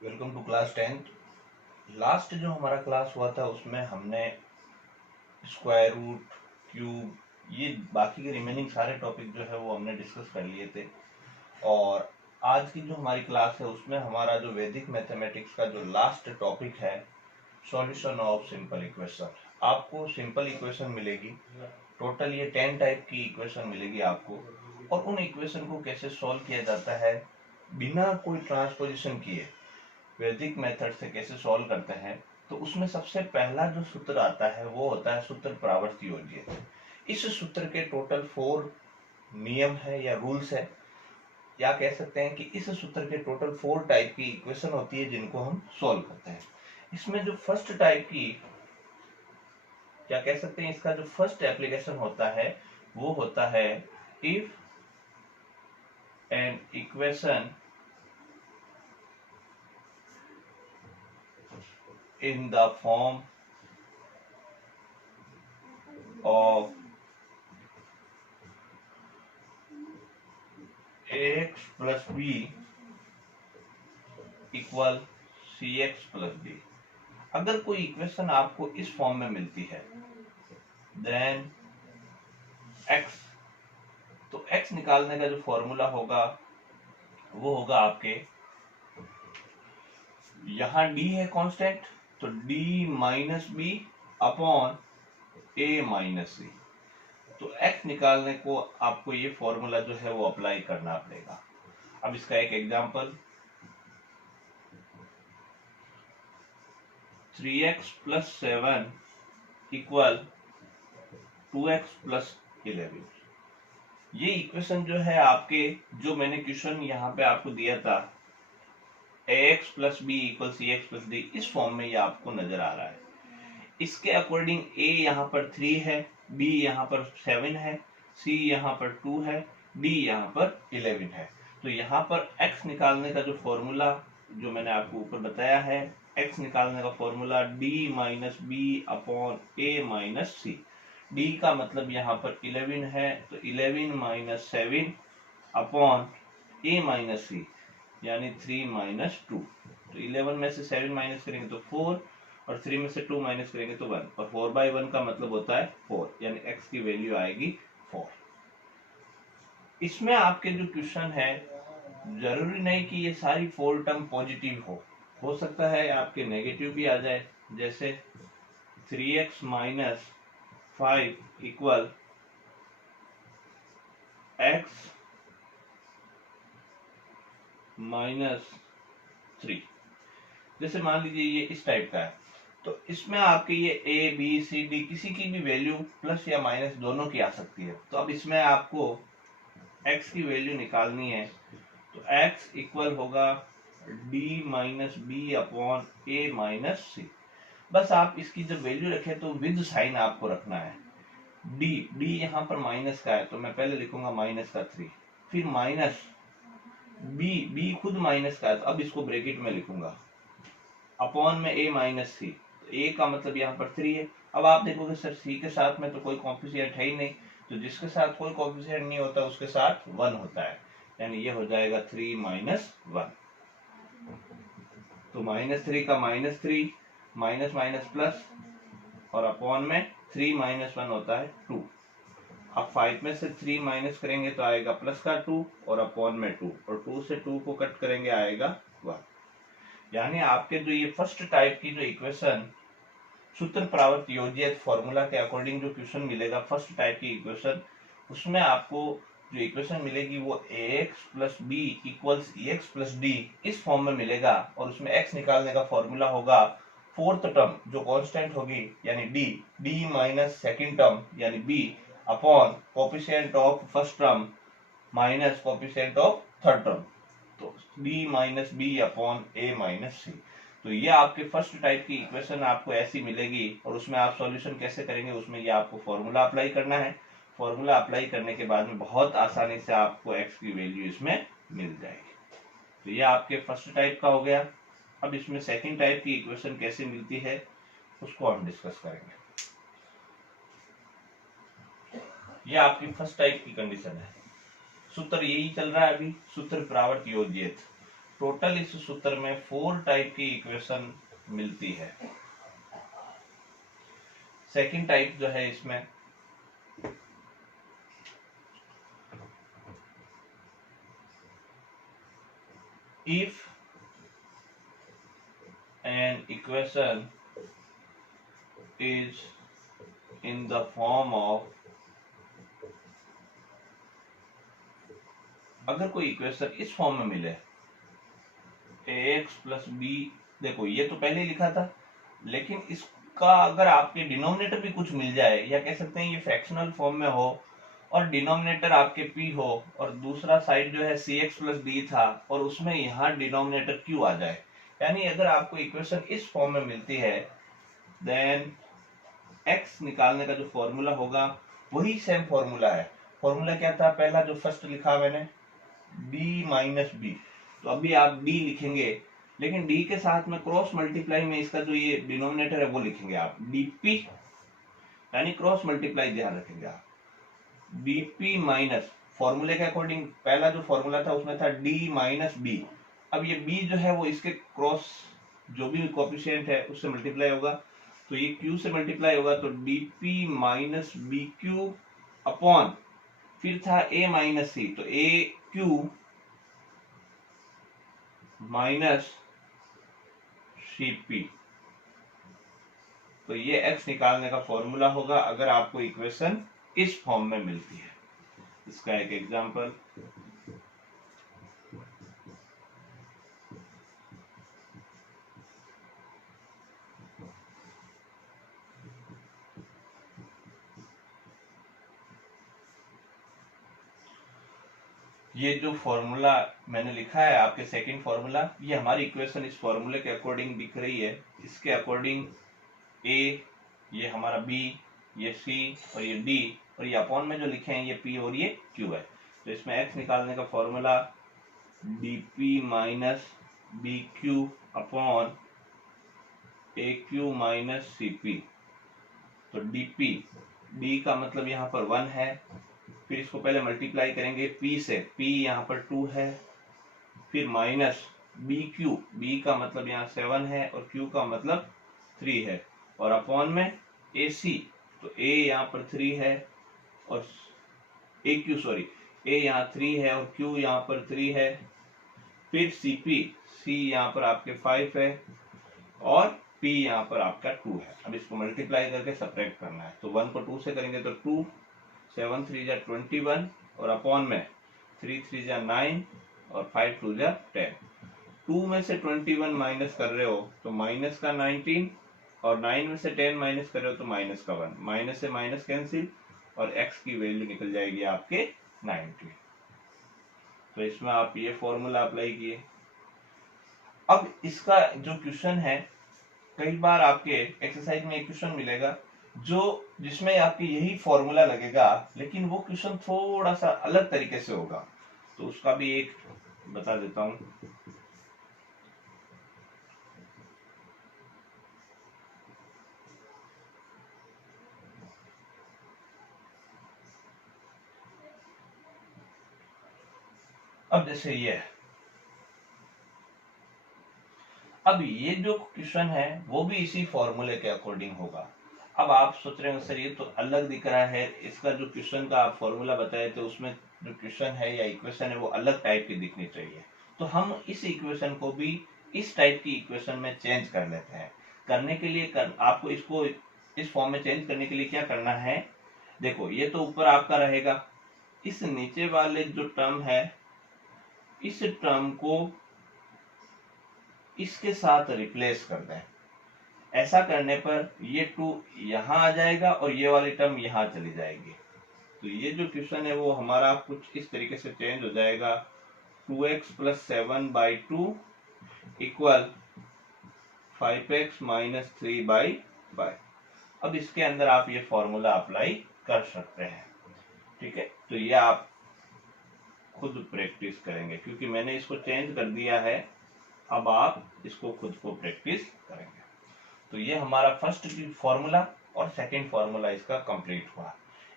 Welcome to class 10th। Last जो हमारा class हुआ था उसमें हमने स्क्वायर रूट, क्यूब, ये बाकी के रिमेनिंग सारे टॉपिक जो है वो हमने डिस्कस कर लिए थे। और आज की जो हमारी क्लास है उसमें हमारा जो वैदिक मैथमेटिक्स का जो लास्ट टॉपिक है, सॉल्यूशन ऑफ सिंपल इक्वेशन। आपको सिंपल इक्वेशन मिलेगी, टोटल ये 10 टाइप की इक्वेशन मिलेगी आपको, और उन इक्वेशन को कैसे सॉल्व किया जाता है बिना कोई ट्रांसपोजिशन किए, वैदिक मेथड से कैसे सॉल्व करते हैं। तो उसमें सबसे पहला जो सूत्र आता है वो होता है सूत्र प्रावर्तयोज्य। इस सूत्र के टोटल 4 नियम है या रूल्स है, या कह सकते हैं कि इस सूत्र के टोटल 4 टाइप की इक्वेशन होती है जिनको हम सॉल्व करते हैं। इसमें जो फर्स्ट टाइप की, क्या कह सकते हैं, इसका जो फर्स्ट एप्लीकेशन होता है वो होता है if an equation in the form of ax plus b equal C X plus D. अगर कोई इक्वेशन आपको इस फॉर्म में मिलती है देन x, तो x निकालने का जो फॉर्मूला होगा वो होगा आपके, यहां d है कांस्टेंट, तो d minus B upon a minus C. तो x निकालने को आपको ये फॉर्मूला जो है वो अप्लाई करना पड़ेगा। अब इसका एक example, 3x plus 7 equal 2x plus 11। ये इक्वेशन जो है आपके, जो मैंने क्वेश्चन यहाँ पे आपको दिया था, ax plus B equal C X plus D, इस फॉर्म में ये आपको नजर आ रहा है। इसके अकॉर्डिंग a यहाँ पर 3 है, b यहाँ पर 7 है, c यहाँ पर 2 है, d यहाँ पर 11 है। तो यहाँ पर x निकालने का जो फॉर्मूला जो मैंने आपको ऊपर बताया है, x निकालने का formula d minus B upon a minus C. d का मतलब यहाँ पर 11 है, तो 11 माइनस 7 अपॉन a माइनस सी, यानी 3 माइनस 2। तो 11 में से 7 माइनस करेंगे तो 4, और 3 में से 2 माइनस करेंगे तो 1, और 4/1 का मतलब होता है 4, यानी x की वैल्यू आएगी 4। इसमें आपके जो क्वेश्चन है, जरूरी नहीं कि ये सारी 4 टर्म पॉजिटिव हो सकता है आपके नेगेटिव भी आ जाए। जैसे 3x minus 5 equal x minus 3। जैसे मान लीजिए ये इस टाइप का है, तो इसमें आपके ये a b c d किसी की भी वैल्यू प्लस या माइनस दोनों की आ सकती है। तो अब इसमें आपको x की वैल्यू निकालनी है, तो x इक्वल होगा d minus B upon a minus C. बस आप इसकी जब वैल्यू रखें तो विद साइन आपको रखना है। d यहाँ पर माइनस का है, तो मैं पहले लिखूंगा माइनस का 3, फिर माइनस b खुद माइनस का है, तो अब इसको ब्रैकेट में लिखूंगा, अपॉन में a माइनस सी। तो a का मतलब यहाँ पर 3 है। अब आप देखोगे सर c के साथ में तो कोई कॉम्पिशिएंट है ही नहीं, तो जिसके साथ कोई कॉम्पिशिएंट नहीं होता उसके साथ 1 होता है, यानी ये हो जाएगा 3 माइनस 1। तो -3 का -3, माइनस माइनस प्लस, और अपॉन में 3 माइनस 1 होता है 2। अब 5 में से 3 माइनस करेंगे तो आएगा प्लस का 2, और अपॉन में 2, और 2 से 2 को कट करेंगे आएगा 1। यानी आपके जो ये फर्स्ट टाइप की जो इक्वेशन सूत्र प्रावर्तयोज्य फॉर्मूला के अकॉर्डिंग जो क्वेश्चन मिलेगा फर्स्ट टाइप की इक्वेशन, उसमें आपको जो इक्वेशन मिलेगी वो ax plus B equals X plus D इस फॉर्म में मिलेगा, और उसमें x निकालने का फॉर्मूला होगा फोर्थ टर्म जो कांस्टेंट होगी यानी d माइनस सेकंड टर्म यानी b upon coefficient of first term minus coefficient of third term, तो d minus B upon a minus C. तो ये आपके फर्स्ट टाइप की इक्वेशन आपको ऐसी मिलेगी, और उसमें आप सॉल्यूशन कैसे करेंगे, उसमें ये आपको फॉर्मूला अप्लाई करना है। फॉर्मूला अप्लाई करने के बाद में बहुत आसानी से आपको x की वैल्यू इसमें मिल जाएगी। तो ये आपके फर्स्ट टाइप का हो गया। अब इसमें सेकंड टाइप की इक्वेशन कैसे मिलती है उसको हम डिस्कस करेंगे। ये आपकी फर्स्ट टाइप की कंडीशन है। सूत्र यही चल रहा है अभी, सूत्र प्रावर्तयोज्य। टोटल इस सूत्र में 4 टाइप की इक्वेशन मिलती है। सेकंड टाइप जो है इसमें if an equation is in the form of, अगर कोई इक्वेशन इस फॉर्म में मिले ax प्लस बी, देखो ये तो पहले ही लिखा था, लेकिन इसका अगर आपके डिनोमिनेटर भी कुछ मिल जाए, या कह सकते हैं ये फ्रैक्शनल फॉर्म में हो और डिनोमिनेटर आपके p हो और दूसरा साइड जो है cx प्लस d था और उसमें यहाँ डिनोमिनेटर q आ जाए, यानी अगर आपको इक्वेशन इस फॉर्म में मिलती है, देन x निकालने का जो फॉर्मूला होगा वही सेम फॉर्मूला है। फॉर्मूला क्या था, पहला जो फर्स्ट लिखा मैंने d माइनस बी, तो अभी आप d लिखेंगे, लेकिन d के साथ में क्रॉस मल्टीप्लाई में इसका जो ये डिनोमिनेटर है वो लिखेंगे आप dp, यानी क्रॉस मल्टीप्लाई ध्यान रखेंगे आप, dp माइनस फॉर्मूले के अकॉर्डिंग पहला जो फॉर्मूला था उसमें था d माइनस बी, अब ये b जो है वो इसके क्रॉस जो भी कोएफिशिएंट है उससे मल्टीप्लाई होगा, तो ये q से मल्टीप्लाई होगा, तो dp minus B Q upon फिर था a माइनस सी, तो a Q minus C P, तो ये x निकालने का फॉर्मूला होगा अगर आपको इक्वेशन इस फॉर्म में मिलती है। इसका एक एग्जांपल, ये जो फॉर्मूला मैंने लिखा है आपके सेकंड फॉर्मूला, ये हमारी इक्वेशन इस फॉर्मूले के अकॉर्डिंग दिख रही है, इसके अकॉर्डिंग a, ये हमारा b, ये c और ये d, और ये अपॉन में जो लिखे हैं ये p और ये q है, तो इसमें x निकालने का formula dp minus B Q upon A Q minus C P, तो dp, d का मतलब यहाँ पर 1 है, फिर इसको पहले मल्टीप्लाई करेंगे p से, p यहाँ पर 2 है, फिर माइनस बी क्यू, b का मतलब यहाँ 7 है और q का मतलब 3 है, और अपॉन में ए सी, तो a यहाँ पर 3 है और ए क्यू सॉरी a यहाँ 3 है और q यहाँ पर 3 है, फिर सी पी, c यहाँ पर आपके 5 है और p यहाँ पर आपका 2 है। अब इसको मल्टीप्लाई करके सब्ट्रैक्ट करना है, तो 1 को 2 से करेंगे तो 2, 7 3 जा 21 और अपॉन में 3 3 जा 9 और 5 2 जा 10, 2 में से 21 माइनस कर रहे हो तो माइनस का 19 और 9 में से 10 माइनस कर रहे हो तो माइनस का 1, माइनस से माइनस कैंसिल और x की वैल्यू निकल जाएगी आपके 90। तो इसमें आप ये फॉर्मूला अप्लाई किए। अब इसका जो क्वेश्चन है, कई बार आपके एक्सरसाइज में एक क्वेश्चन मिलेगा जो जिसमें आपके यही फॉर्मूला लगेगा, लेकिन वो क्वेश्चन थोड़ा सा अलग तरीके से होगा, तो उसका भी एक बता देता हूं। अब जैसे ये है, अब ये जो क्वेश्चन है वो भी इसी फॉर्मूले के अकॉर्डिंग होगा। अब आप सोच रहे हो सर ये तो अलग दिख रहा है, इसका जो क्वेश्चन का आप फॉर्मूला बताए थे उसमें जो क्वेश्चन है या इक्वेशन है वो अलग टाइप की दिखनी चाहिए, तो हम इस इक्वेशन को भी इस टाइप की इक्वेशन में चेंज कर लेते हैं। करने के लिए आपको इसको इस फॉर्म में चेंज करने के लिए क्या करना है, देखो ये तो ऊपर आपका रहेगा, इस नीचे वाले जो टर्म है इस टर्म को इसके साथ रिप्लेस कर दें। ऐसा करने पर ये 2 यहां आ जाएगा और ये वाली टर्म यहां चली जाएगी, तो ये जो क्वेश्चन है वो हमारा कुछ इस तरीके से चेंज हो जाएगा, 2x plus 7/2 equal 5x minus 3/5। अब इसके अंदर आप ये फॉर्मूला अप्लाई कर सकते हैं, ठीक है, तो ये आप खुद प्रैक्टिस करेंगे क्योंकि मैंने इसको चेंज कर दिया है, अब आप इसको खुद को प्रैक्टिस करेंगे। तो ये हमारा फर्स्ट फॉर्मूला और सेकंड फॉर्मूला इसका कंप्लीट हुआ।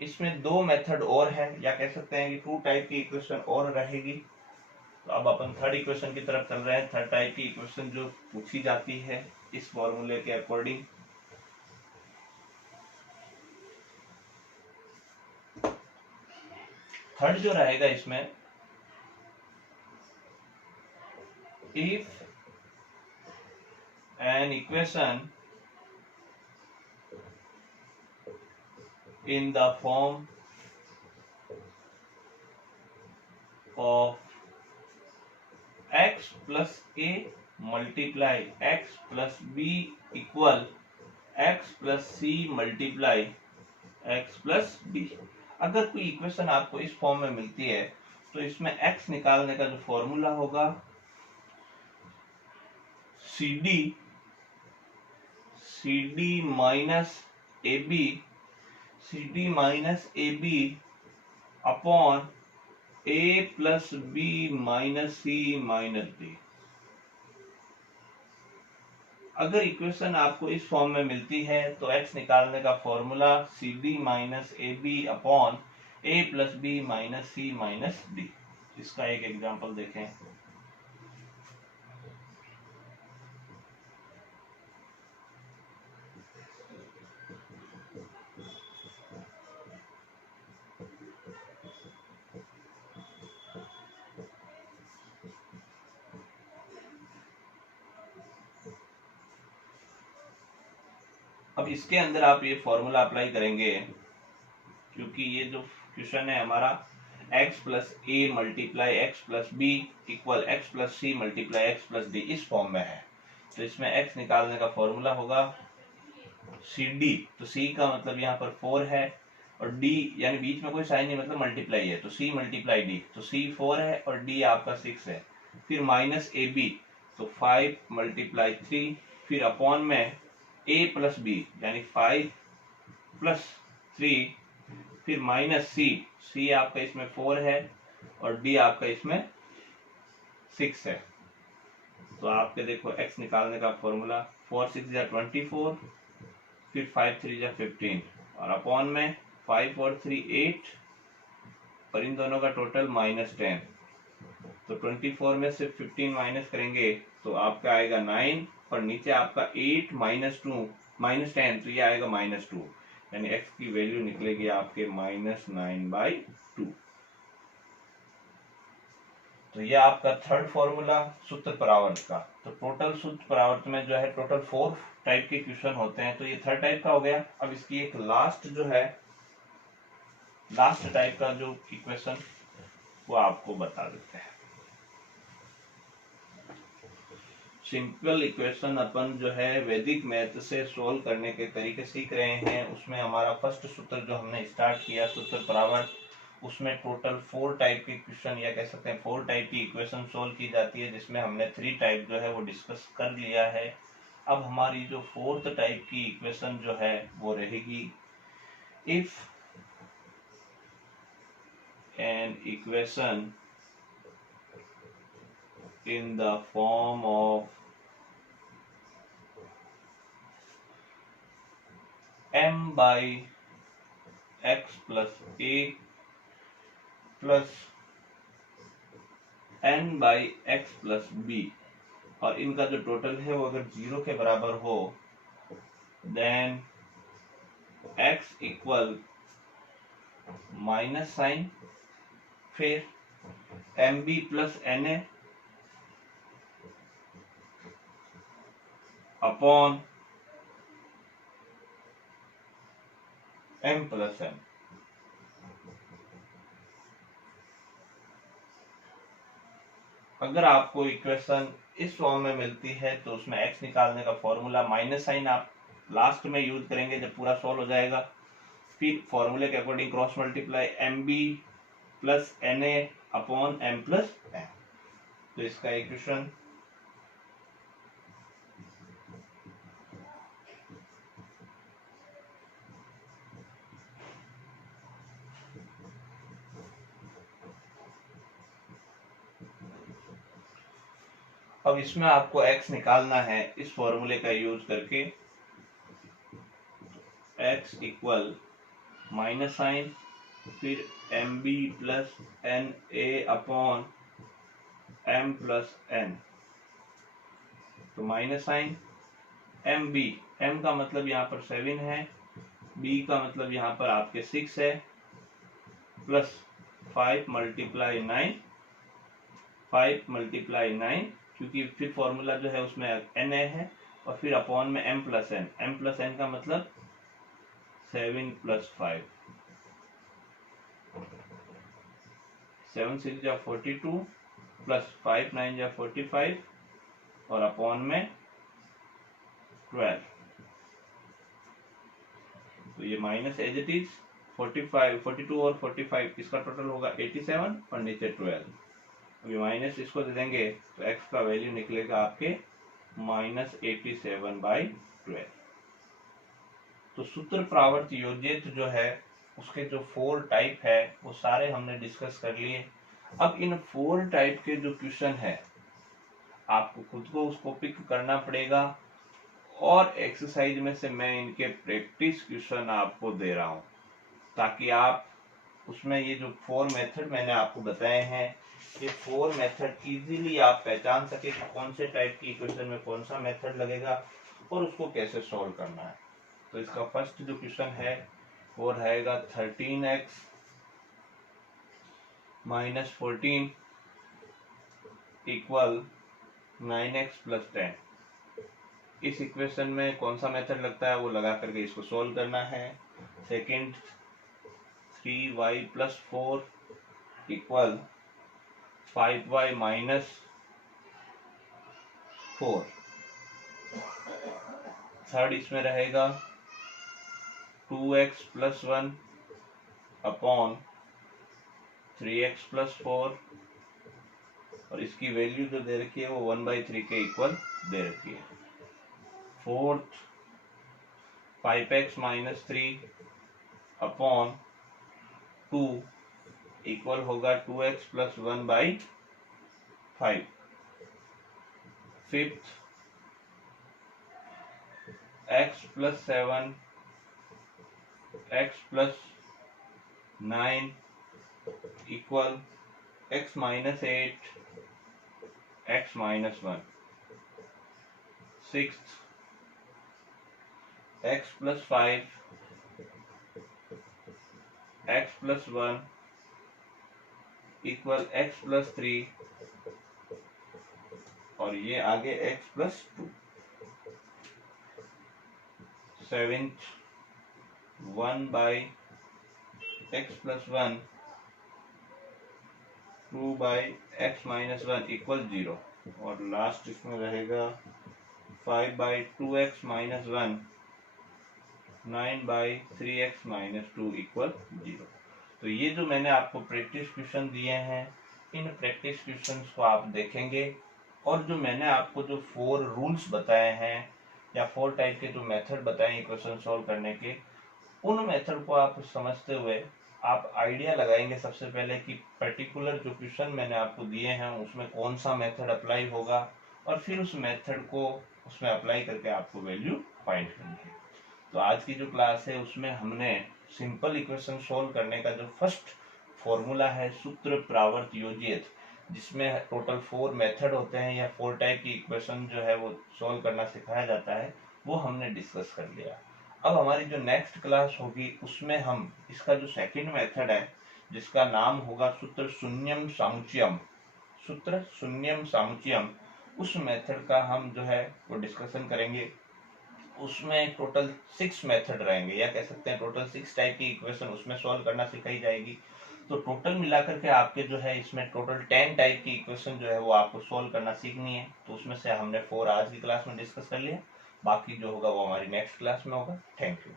इसमें 2 मेथड और है, या कह सकते हैं कि 2 टाइप की इक्वेशन और रहेगी, तो अब अपन थर्ड इक्वेशन की तरफ चल रहे हैं। थर्ड टाइप की इक्वेशन जो पूछी जाती है इस फॉर्मूले के अकॉर्डिंग। थर्ड जो रहेगा इसमें, if an equation in the form of x plus a multiply x plus b equal x plus c multiply x plus b। अगर कोई इक्वेशन आपको इस फॉर्म में मिलती है तो इसमें x निकालने का जो फॉर्मूला होगा cd minus ab upon a plus b minus c minus d। अगर इक्वेशन आपको इस फॉर्म में मिलती है तो x निकालने का formula cd minus ab upon a plus b minus c minus d। इसका एक एग्जांपल देखें। अब इसके अंदर आप ये फॉर्मूला अप्लाई करेंगे, क्योंकि ये जो क्वेश्चन है हमारा x plus A multiply X plus B equal X plus C multiply X plus D इस फॉर्म में है। तो इसमें x निकालने का फॉर्मूला होगा cd, तो c का मतलब यहाँ पर 4 है और d यानी बीच में कोई साइन नहीं, मतलब मल्टीप्लाई है, तो c मल्टीप्लाई d, तो c 4 है और d आपका 6 है। फिर माइनस ए बी, तो 5 मल्टीप्लाई 3, फिर अपॉन में a प्लस बी यानी 5 प्लस 3, फिर माइनस c आपका इसमें 4 है और d आपका इसमें 6 है। तो आपके देखो x निकालने का फॉर्मूला 4 6 जा 24, फिर 5 3 जा 15 और अपॉन में 5 और 3 8 और इन दोनों का टोटल माइनस 10। तो 24 में से 15 माइनस करेंगे तो आपका आएगा 9 और नीचे आपका 8 माइनस 2 माइनस 10, तो ये आएगा माइनस 2, यानी x की वैल्यू निकलेगी आपके -9/2। तो ये आपका थर्ड फॉर्मूला सूत्र परावर्त का। तो टोटल सूत्र परावर्त में जो है टोटल 4 टाइप के क्वेश्चन होते हैं, तो ये थर्ड टाइप का हो गया। अब इसकी एक लास्ट जो है लास्ट टाइप का जो इक्वेशन वो आपको बता देते हैं। सिंपल इक्वेशन अपन जो है वैदिक मैथ से सोल्व करने के तरीके सीख रहे हैं। उसमें हमारा फर्स्ट सूत्र जो हमने स्टार्ट किया सूत्र परावर्त, उसमें टोटल 4 टाइप के क्वेश्चन या कह सकते हैं 4 टाइप की इक्वेशन सोल्व की जाती है, जिसमें हमने 3 टाइप जो है वो डिस्कस कर लिया है। अब हमारी जो 4th टाइप की इक्वेशन जो है वो रहेगी, if an equation in the form of m by x plus a plus n by x plus b और इनका जो टोटल है वो अगर 0 के बराबर हो, then x equal minus sign, फिर mb plus na upon m plus n। अगर आपको इक्वेशन इस फॉर्म में मिलती है तो उसमें x निकालने का फॉर्मूला माइनस साइन आप लास्ट में यूज करेंगे जब पूरा सॉल्व हो जाएगा। फिर फॉर्मूले के according cross multiply mb plus na upon m plus n। तो इसका इक्वेशन अब इसमें आपको x निकालना है इस फॉर्मूले का यूज करके। x इक्वल माइनस साइन, फिर mb plus na upon m plus n, तो minus sign M B, m का मतलब यहाँ पर 7 है, b का मतलब यहाँ पर आपके 6 है, प्लस 5 मल्टीप्लाई 9, 5 मल्टीप्लाई 9, क्योंकि फिर फॉर्मूला जो है उसमें एन है, और फिर अपॉन में m plus n, m plus n का मतलब 7 प्लस 5, 7 6 जा 42 प्लस 5 9 जा 45 और अपॉन में 12, तो ये माइनस एज इट इज 45, 42 और 45 इसका टोटल होगा 87 और नीचे 12, अभी माइनस इसको दे देंगे तो x का वैल्यू निकलेगा आपके माइनस 87/12। तो सूत्र प्रावर्त योजित जो है उसके जो 4 टाइप है वो सारे हमने डिस्कस कर लिए। अब इन 4 टाइप के जो क्वेश्चन है आपको खुद को उसको पिक करना पड़ेगा, और एक्सरसाइज में से मैं इनके प्रैक्टिस क्वेश्चन आपको दे रहा हूं ताकि आप उसमें ये जो 4 मेथड मैंने आपको बताए हैं, ये 4 मेथड इजीली आप पहचान सके कि कौन से टाइप की इक्वेशन में कौन सा मेथड लगेगा और उसको कैसे सॉल्व करना है। तो इसका फर्स्ट जो क्वेश्चन है वो रहेगा 13x minus 14 equal 9x plus 10। इस इक्वेशन में कौन सा मेथड लगता है वो लगा करके इसको सॉल्व करना है। Second 3y plus 4 equal 5y minus 4। Third इसमें रहेगा 2x plus 1 upon 3x plus 4, और इसकी वैल्यू जो दे रखी है वो 1/3 के इक्वल दे रखी है। Fourth 5x minus 3 upon 2 equal होगा 2x plus 1/5। Fifth x plus 7 x plus 9 equal x minus 8 x minus 1। Sixth x plus 5 x plus 1 equal x plus 3, और ये आगे x plus 2। Seventh 1/x plus 1 2/x minus 1 equal 0, और last इसमें रहेगा 5/2x minus 1 9/3x minus 2 equal 0। तो ये जो मैंने आपको प्रैक्टिस क्वेश्चन दिए हैं, इन प्रैक्टिस क्वेश्चंस को आप देखेंगे, और जो मैंने आपको जो 4 रूल्स बताए हैं या 4 टाइप के जो मेथड बताए इक्वेशन सॉल्व करने के, उन मेथड को आप समझते हुए आप आइडिया लगाएंगे सबसे पहले कि पर्टिकुलर जो क्वेश्चन मैंने आपको दिए हैं उसमें कौन सा मेथड अप्लाई होगा, और फिर उस मेथड को उसमें अप्लाई करके आपको वैल्यू फाइंड करनी है। तो आज की जो क्लास है उसमें हमने सिंपल इक्वेशन सॉल्व करने का जो फर्स्ट फॉर्मूला है सूत्र प्रावर्त योजित, जिसमें टोटल 4 मेथड होते हैं या 4 टाइप की इक्वेशन जो है वो सॉल्व करना सिखाया जाता है, वो हमने डिस्कस कर लिया। अब हमारी जो नेक्स्ट क्लास होगी उसमें हम इसका जो सेकंड मेथड है जिसका नाम होगा सूत्र शून्यम सामुच्यम, सूत्र शून्यम सामुच्यम, उस मेथड का हम जो है वो डिस्कशन करेंगे। उसमें टोटल 6 मेथड रहेंगे, या कह सकते हैं टोटल 6 टाइप की इक्वेशन उसमें सॉल्व करना सिखाई जाएगी। तो टोटल मिलाकर के आपके जो है इसमें टोटल 10 टाइप की इक्वेशन जो है वो आपको सॉल्व करना सीखनी है। तो उसमें से हमने 4 आज की क्लास में डिस्कस कर लिया, बाकी जो होगा वो हमारी नेक्स्ट क्लास में होगा। Thank you.